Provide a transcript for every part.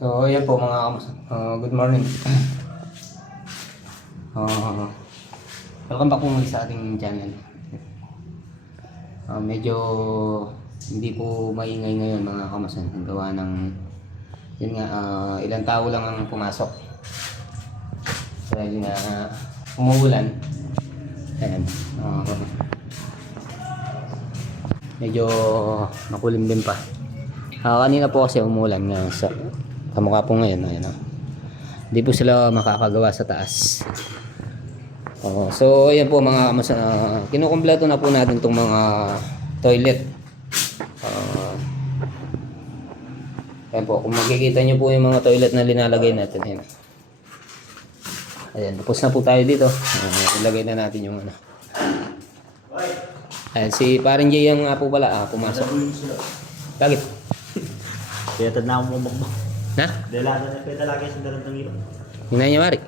So, ayan po mga kamusta. Good morning. Welcome back po muli sa ating channel. Medyo hindi po maingay ngayon mga kamusta. Gawa ng, yun nga, ilang tao lang ang pumasok. Dahil nga, umuulan. Ayan. Medyo makulimlim pa. Kanina po kasi umulan nga sa kamukha po ngayon. Ayan, hindi po sila makakagawa sa taas. So ayan po mga kinukumpleto na po natin itong mga toilet. Ayan po, kung makikita nyo po yung mga toilet na linalagay natin. Ayan, tapos na po tayo dito. Ilagay na natin yung ano. Ayan, si paring Jay yung po pala pumasok. Bakit? Kaya tadna mo mo. Ha? Dela na pwede lagi sa dalang tangiro. Hinay niya mari.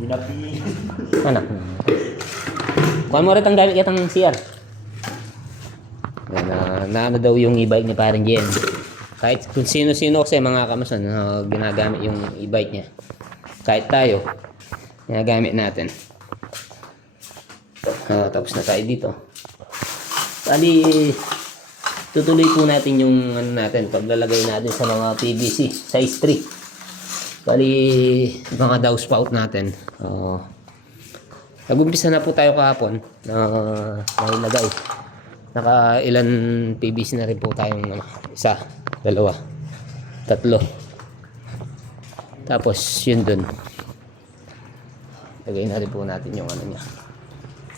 Ginapi. Anak. Kuhan mo rin ang gamit kitang CR. Na ano daw yung e-bike niya parang Jen. Kahit kung sino-sino kasi mga kamason ginagamit yung e-bike niya. Kahit tayo, ginagamit natin. Tapos na tayo dito. Bali, tutuloy po natin yung ano natin, paglalagay natin sa mga PVC size 3. Bali, mga downspout natin. Nag-umpisa na po tayo kahapon na ilagay. Naka ilan PVC na rin po tayong isa, dalawa, tatlo. Tapos yun dun. Lagay na rin po natin yung ano niya.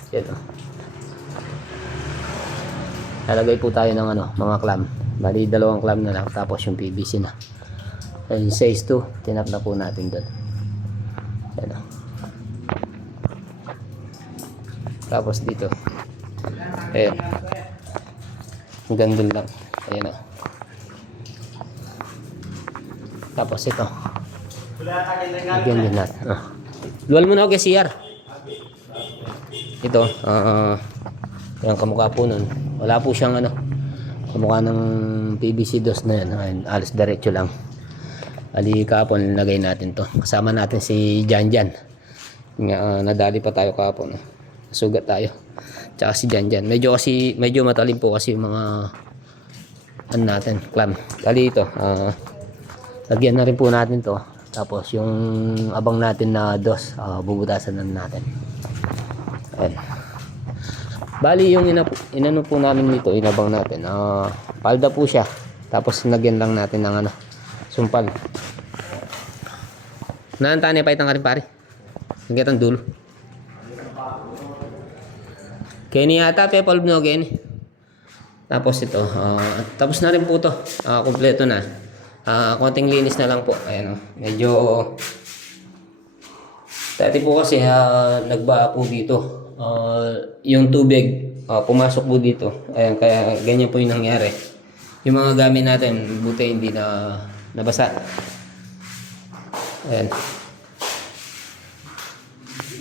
Ito. Nalagay po tayo ng ano, mga clamp. Bali, dalawang clamp na lang. Tapos yung PVC na. Yung size 2, tinap na po natin doon. Ayan. Tapos dito. Ayan. Hanggang doon lang. Ayan o. Tapos ito. Hanggang doon natin. Luwal mo na ako kay CR. Ito. Yung kamukha po nun. Wala po siyang ano. Kamukha ng PVC dos na yan. Ayan, alas diretso lang. Ali kahapon nilagay natin to. Kasama natin si Janjan. Nadali pa tayo kahapon. Sugat tayo. Tsaka si Janjan. Medyo matalim po kasi yung mga ano natin, clamp. Kali ito. Lagyan na rin po natin to. Tapos yung abang natin na dos, bubutasan na natin. Ayan. Bali yung inano po namin dito, inabang natin. Palda po siya. Tapos nagyan lang natin ng ano, sumpal. Naantani pa itang ka rin pare. Hanggat ang dulo. Kenny yata, pepalb no, Kenny. Tapos ito, tapos na rin po to. Kompleto na. Konting linis na lang po. Ayan, medyo dati po kasi nagbaha po dito. Yung tubig pumasok po dito. Ayan, kaya ganyan po yung nangyari. Yung mga gamit natin, buti hindi na nabasa. Ayan.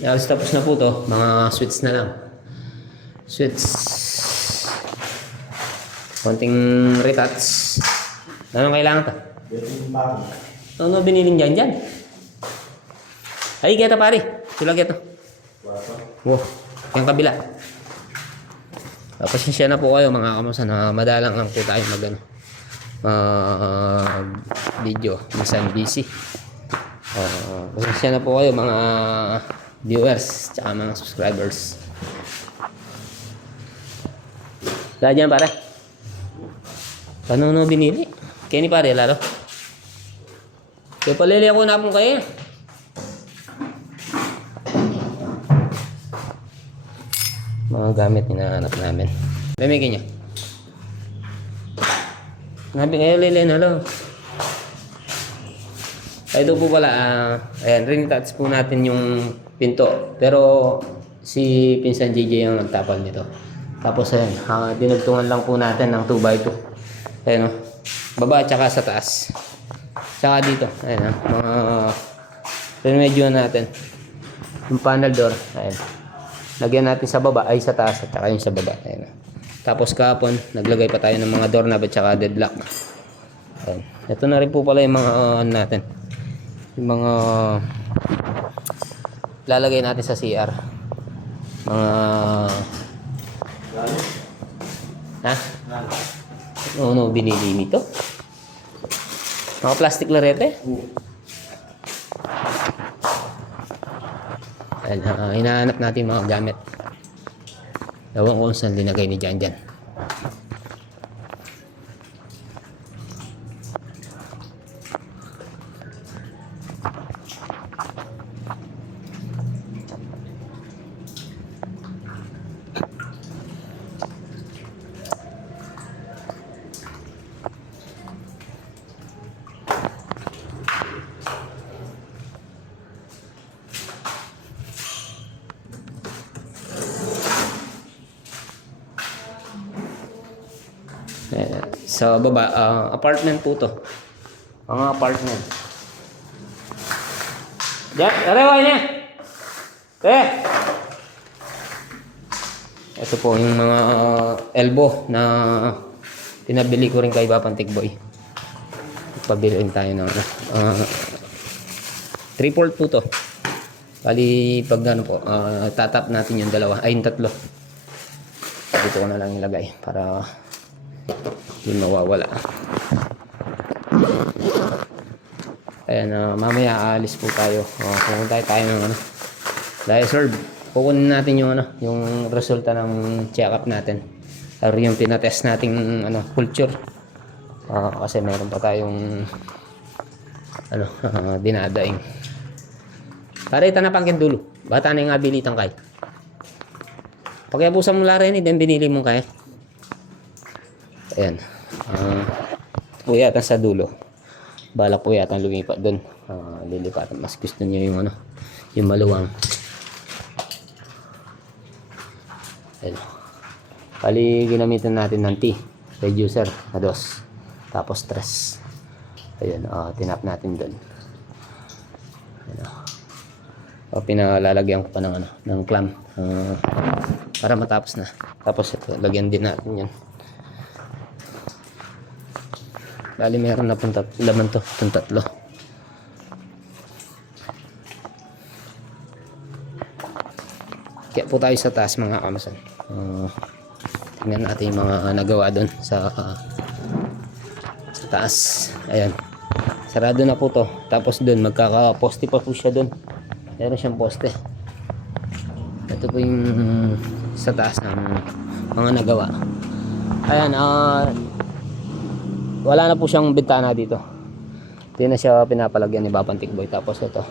Tapos na po to. Mga switch na lang. Switch. Konting retouch. Anong kailangan to? Ano biniling dyan? Ay, kaya pare. Sila kaya to. Wow. Yung kabila. Pasensya na po kayo mga kamusta na madalang lang po tayo video. Minsan busy. Pasensya na po kayo mga viewers tsaka mga subscribers. Dahil dyan pare. Paano binili? Kaya ni pare lalo. Kaya palili ako na po kayo. Mga gamit hinahanap namin. Lamigin niya. Nabi kayo lilin, halo. Ito po pala, ayan, rin-touch po natin yung pinto. Pero si Pinsan JJ yung nagtapal nito. Tapos ayan, dinugtungan lang po natin ng 2x2. Ayan o, baba tsaka sa taas. Tsaka dito, ayan o, mga remedyo natin. Yung panel door, ayan. Lagyan natin sa baba, ay sa taas at saka yung sa baba. Ayan. Tapos kahapon, naglagay pa tayo ng mga doorknob at saka deadlock. Ayan. Ito na rin po pala yung mga ano natin. Yung mga lalagay natin sa CR. Mga ha? No, binili nito. Mga plastic larete. Ayan, hinahanap natin mga gamit. Ewan ko kung saan linagay ni Jan dyan. Sa baba, apartment po to. Mga apartment. Jack, arewa niya! Ito po yung mga elbow na pinabili ko rin kay Papang Tikboy. Pabiliin tayo ng 3/4 po to. Bali, pag ano po, tatap natin yung dalawa, ay yung tatlo. Dito ko na lang ilagay para hindi mawawala. Ayan, mamaya aalis po tayo. Pupunta tayo ng ano, Diaserve. Kukunin natin yung ano, yung resulta ng check-up natin. Or yung pinatest nating ano, culture. Kasi meron pa tayong ano, dinadaing. Para na pangkin dulo. Bata na yung abilitang kay. Pagkabusan mo la rin, then binili mo kaya. Ayan. Po yata sa dulo. Balak po yata lumipat doon. Lilipat. Mas gusto niya yung ano, yung maluwang. Ayan. Bali, ginamitan natin ng T. Reducer na 2. Tapos 3. Ayan. Tinap natin doon. Ayan. Pinalalagyan ko pa ng ano, ng clamp. Para matapos na. Tapos ito, lagyan din natin yan. Bali meron na pong laman to, itong tatlo. Kaya po tayo sa taas mga kamasan. Tingnan natin yung mga nagawa doon sa taas. Ayan. Sarado na po to. Tapos doon, magkaka-poste pa po siya doon. Meron siyang poste. Ito po yung sa taas ng mga nagawa. Ayan, wala na po siyang bintana dito. Hindi na siya pinapalagyan ni Papang Tikboy. Tapos ito,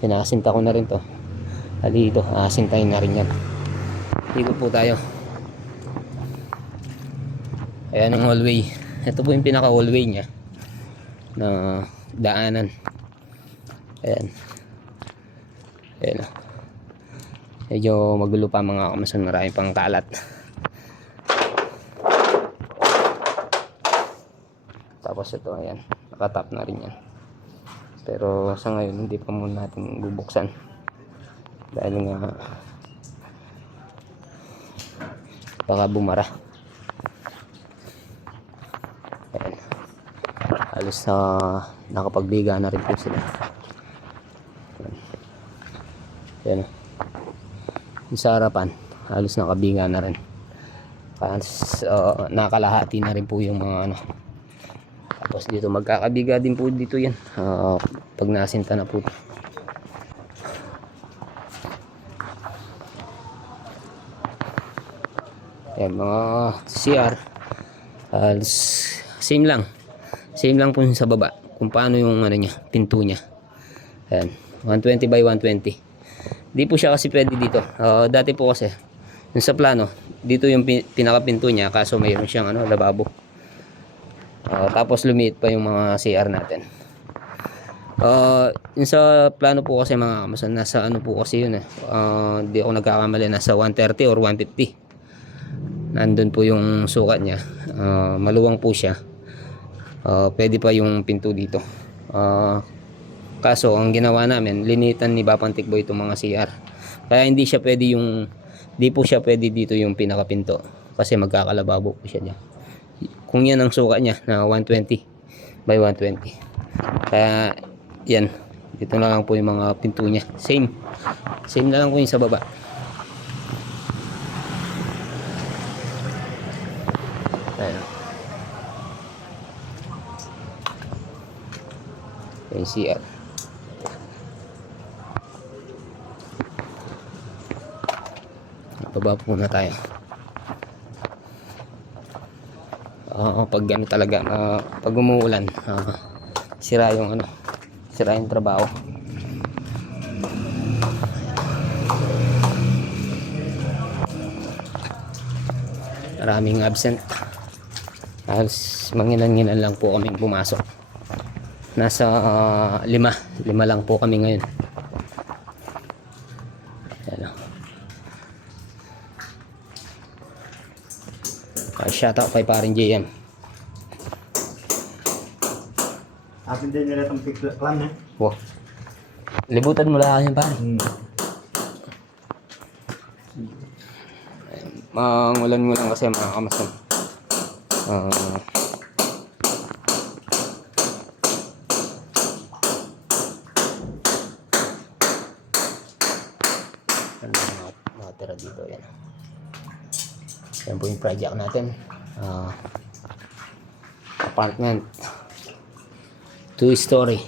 pinasinta ko na rin to. Dito, asintahin na rin yan. Ikot po tayo. Ayan ang hallway. Ito po yung pinaka hallway niya na daanan. Ayan. Ayan. Medyo magulo pa mga kamasan. Maraming pang kalat. Tapos ito, ayan, nakatap na rin yan. Pero sa ngayon, hindi pa muna natin bubuksan. Dahil nga, baka bumara. Ayan. Halos nakapagbiga na rin po sila. Ayan. Yung sa harapan, halos nakabiga na rin. Nakalahati na rin po yung mga ano. Tapos dito magkakabiga din po dito yan pag nasinta na po. Yan mga CR same lang po sa baba kung paano yung ano niya, pinto niya. Ayan, 120 by 120. Di po siya kasi pwede dito. Dati po kasi yung sa plano dito yung pinakapinto niya, kaso mayroon siyang ano, lababo. Tapos lumiit pa yung mga CR natin. Yung sa plano po kasi mga kamasan, nasa ano po kasi yun di ako nagkakamali, nasa 130 or 150. Nandun po yung sukat niya. Maluwang po siya. Pwede pa yung pinto dito. Kaso ang ginawa namin, linitan ni Papang Tikboy itong mga CR. Kaya hindi po siya pwede dito yung pinakapinto. Kasi magkakalababo po siya dyan. Kung yan ang sukat niya na 120, by 120. Kaya yan, dito na lang po yung mga pinto niya. Same na lang po yung sa baba. Ayan. Yung CR. Baba po na tayo. Pag ano talaga, pag umuulan, sira yung trabaho. Maraming absent. Halos manginan-nginan lang po kaming pumasok. Nasa 5 lang po kami ngayon. Ayan. Shout out kay paring JM. Atin din nila itong clan eh. Wow. Libutan mo lang yan pare. Mangulan mo lang kasi mga kamasang. Ano mga nakatira dito yan. Yan po yung project natin. Apartment. 2-story.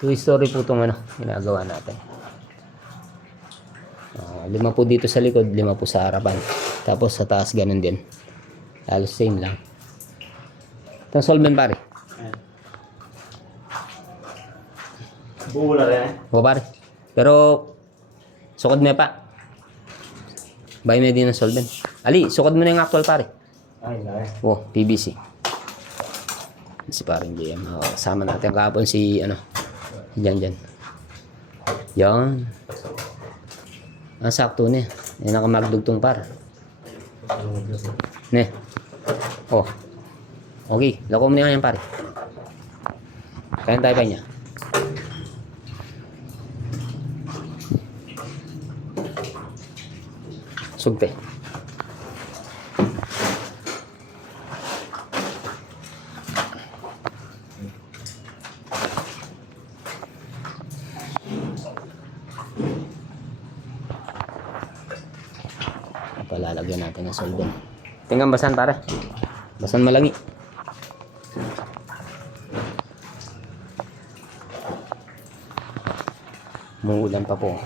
2-story po itong ginagawa natin. 5 po dito sa likod, 5 po sa harapan. Tapos sa taas ganun din. Halos same lang. Itong solvent pare. Buo lang rin eh. O pare. Pero sukod mo pa. Buy mo din ng solvent. Ali, sukod mo na yung actual pare. Ay, laki. Oh, PVC. Si paring JM. Sama natin kahapon si Diyan. Yan. Sakto na. Yan nakamagdugtong par. Ne. Oh. Okay. Lako mo na yan pare. Kain tayo pa niya. Sugte. Palalagyan natin ng solvent. Tingnan basan pare. Basan malangi. Muulan pa po.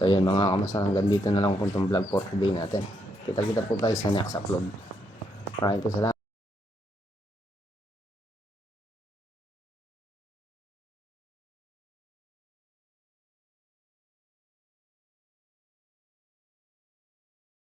So yun mga kamasang, hanggang dito na lang po itong vlog for today natin. Kita-kita po tayo sa next upload. Maraming po salamat.